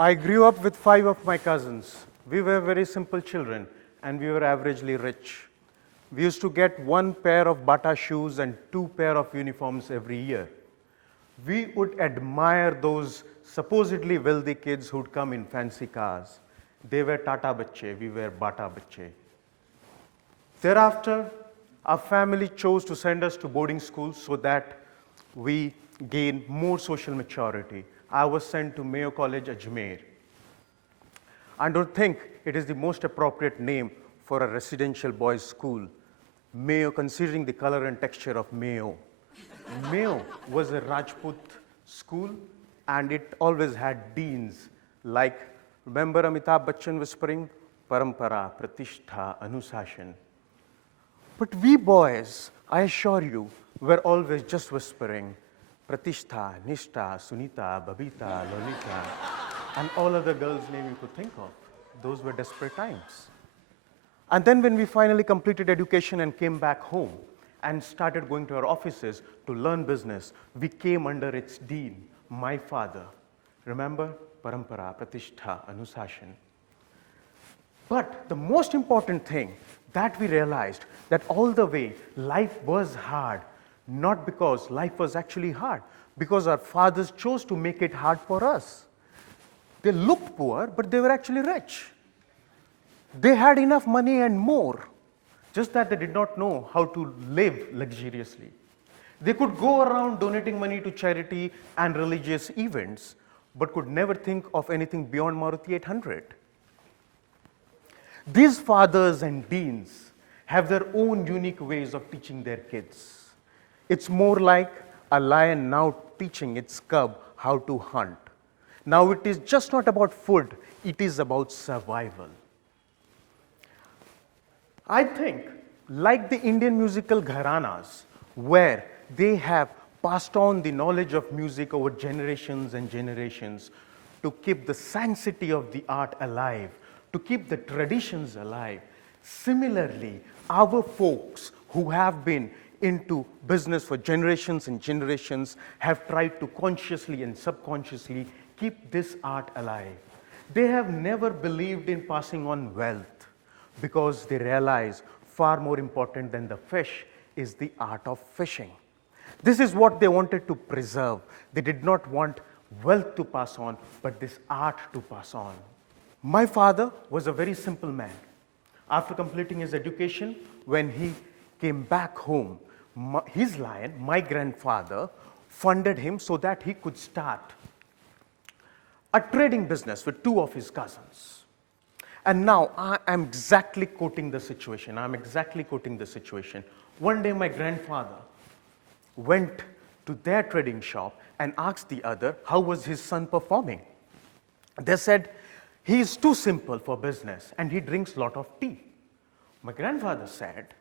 I grew up with 5 of my cousins. We were very simple children, and we were averagely rich. We used to get 1 pair of Bata shoes and 2 pair of uniforms every year. We would admire those supposedly wealthy kids who'd come in fancy cars. They were Tata Bacche, we were Bata Bacche. Thereafter, our family chose to send us to boarding schools so that we gain more social maturity. I was sent to Mayo College, Ajmer. I don't think it is the most appropriate name for a residential boys' school. Mayo, considering the color and texture of Mayo. Mayo was a Rajput school, and it always had deans like, remember Amitabh Bachchan whispering, Parampara, Pratishtha, Anusashan. But we boys, I assure you, were always just whispering, Pratishtha, Nishtha, Sunita, Babita, Lolita, and all other girls' names you could think of. Those were desperate times. And then when we finally completed education and came back home and started going to our offices to learn business, we came under its dean, my father. Remember? Parampara, Pratishtha, Anusashan. But the most important thing that we realized that all the way life was hard, not because life was actually hard, because our fathers chose to make it hard for us. They looked poor, but they were actually rich. They had enough money and more, just that they did not know how to live luxuriously. They could go around donating money to charity and religious events, but could never think of anything beyond Maruti 800. These fathers and deans have their own unique ways of teaching their kids. It's more like a lion now teaching its cub how to hunt. Now it is just not about food, it is about survival. I think, like the Indian musical gharanas, where they have passed on the knowledge of music over generations and generations to keep the sanctity of the art alive, to keep the traditions alive. Similarly, our folks who have been into business for generations and generations have tried to consciously and subconsciously keep this art alive. They have never believed in passing on wealth because they realize far more important than the fish is the art of fishing. This is what they wanted to preserve. They did not want wealth to pass on, but this art to pass on. My father was a very simple man. After completing his education, when he came back home, his lion, my grandfather, funded him so that he could start a trading business with 2 of his cousins. And now I am exactly quoting the situation. One day my grandfather went to their trading shop and asked the other how was his son performing. They said, he is too simple for business and he drinks a lot of tea. My grandfather said,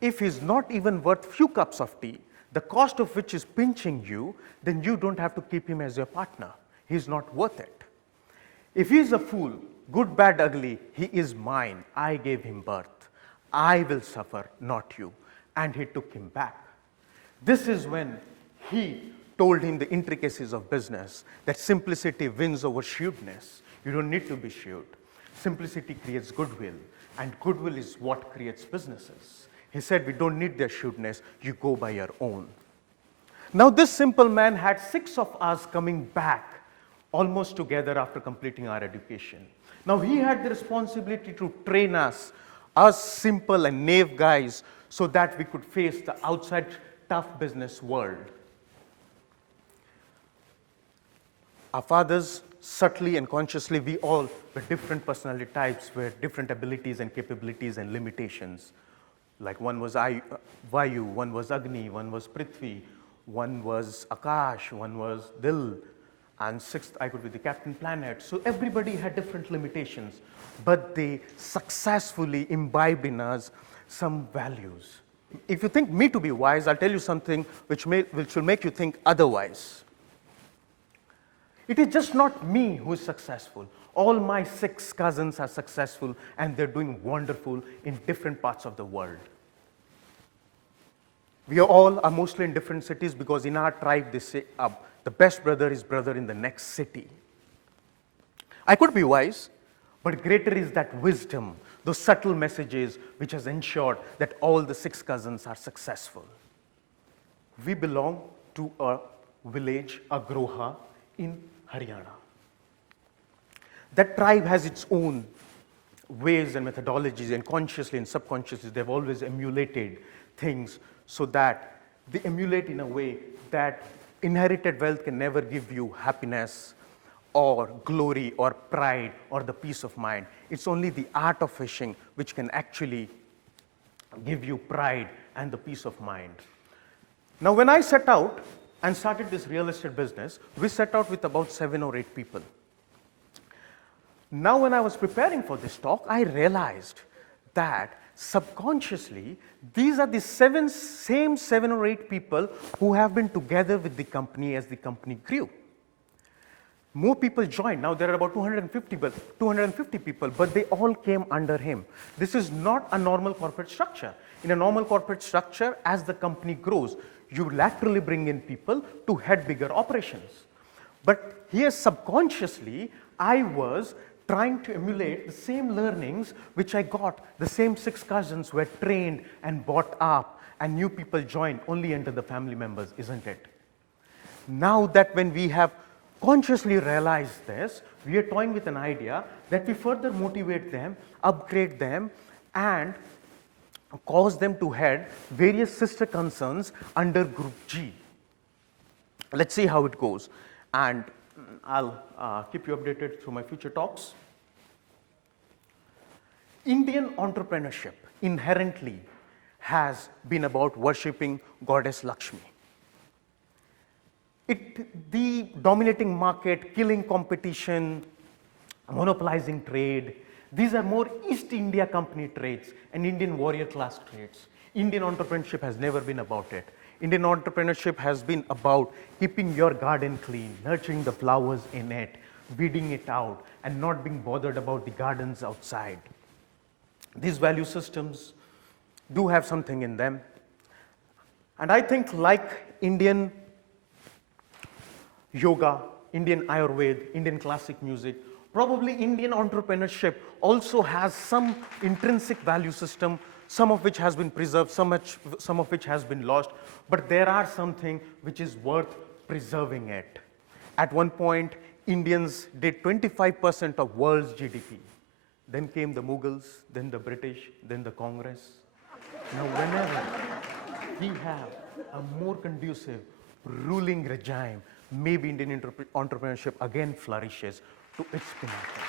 if he's not even worth few cups of tea, the cost of which is pinching you, then you don't have to keep him as your partner. He's not worth it. If he's a fool, good, bad, ugly, he is mine. I gave him birth. I will suffer, not you. And he took him back. This is when he told him the intricacies of business, that simplicity wins over shrewdness. You don't need to be shrewd. Simplicity creates goodwill, and goodwill is what creates businesses. He said, we don't need their shrewdness, you go by your own. Now this simple man had 6 of us coming back almost together after completing our education. Now he had the responsibility to train us simple and naive guys, so that we could face the outside tough business world. Our fathers, subtly and consciously, we all were different personality types with different abilities and capabilities and limitations. Like one was Vayu, one was Agni, one was Prithvi, one was Akash, one was Dil, and 6th I could be the Captain Planet. So everybody had different limitations, but they successfully imbibed in us some values. If you think me to be wise, I'll tell you something which will make you think otherwise. It is just not me who is successful. All my 6 cousins are successful, and they're doing wonderful in different parts of the world. We all are mostly in different cities because in our tribe they say the best brother is brother in the next city. I could be wise, but greater is that wisdom, those subtle messages which has ensured that all the 6 cousins are successful. We belong to a village, Agroha, in Haryana. That tribe has its own ways and methodologies, and consciously and subconsciously, they've always emulated things so that they emulate in a way that inherited wealth can never give you happiness or glory or pride or the peace of mind. It's only the art of fishing which can actually give you pride and the peace of mind. Now, when I set out and started this real estate business, we set out with about 7 or 8 people. Now, when I was preparing for this talk, I realized that subconsciously, these are the same 7 or 8 people who have been together with the company as the company grew. More people joined. Now there are about 250 people, but they all came under him. This is not a normal corporate structure. In a normal corporate structure, as the company grows, you laterally bring in people to head bigger operations. But here, subconsciously, I was trying to emulate the same learnings which I got. The same 6 cousins were trained and brought up, and new people joined only under the family members, isn't it? Now that when we have consciously realized this, we are toying with an idea that we further motivate them, upgrade them, and cause them to head various sister concerns under Group G. Let's see how it goes, and I'll keep you updated through my future talks. Indian entrepreneurship inherently has been about worshipping Goddess Lakshmi. The dominating market, killing competition, monopolizing trade, these are more East India Company traits and Indian warrior class traits. Indian entrepreneurship has never been about it. Indian entrepreneurship has been about keeping your garden clean, nurturing the flowers in it, weeding it out, and not being bothered about the gardens outside. These value systems do have something in them. And I think, like Indian yoga, Indian Ayurveda, Indian classic music, probably Indian entrepreneurship also has some intrinsic value system, some of which has been preserved, some of which has been lost, but there are something which is worth preserving it. At one point, Indians did 25% of world's GDP. Then came the Mughals, then the British, then the Congress. Now, whenever we have a more conducive ruling regime, maybe Indian entrepreneurship again flourishes to its pinnacle.